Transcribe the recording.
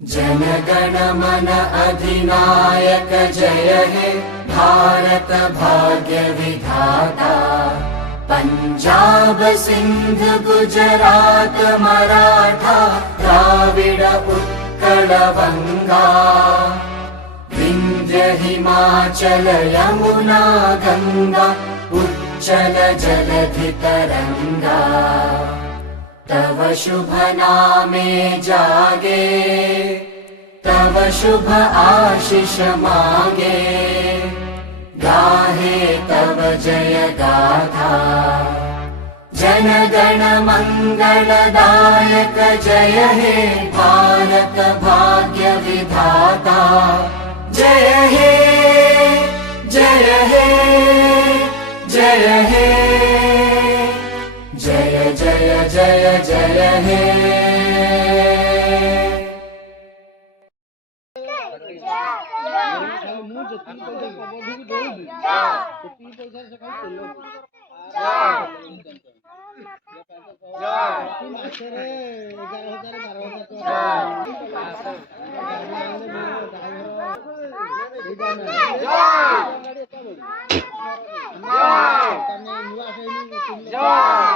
जनगण मन अधिनायक जय हे भारत भाग्य विधाता। पंजाब सिंध गुजरात मराठा द्राविड उत्कल बंगा। विंध्य हिमाचल यमुना गंगा उच्चल जलधि तरंगा। तव शुभ नामे जागे तव शुभ आशीष मांगे। गाहे तव जय गाथा जनगण मंगलदायक जय हे भारत भाग्य विधाता। जय हे जय हे जय हे जय जय जय जय हे। जय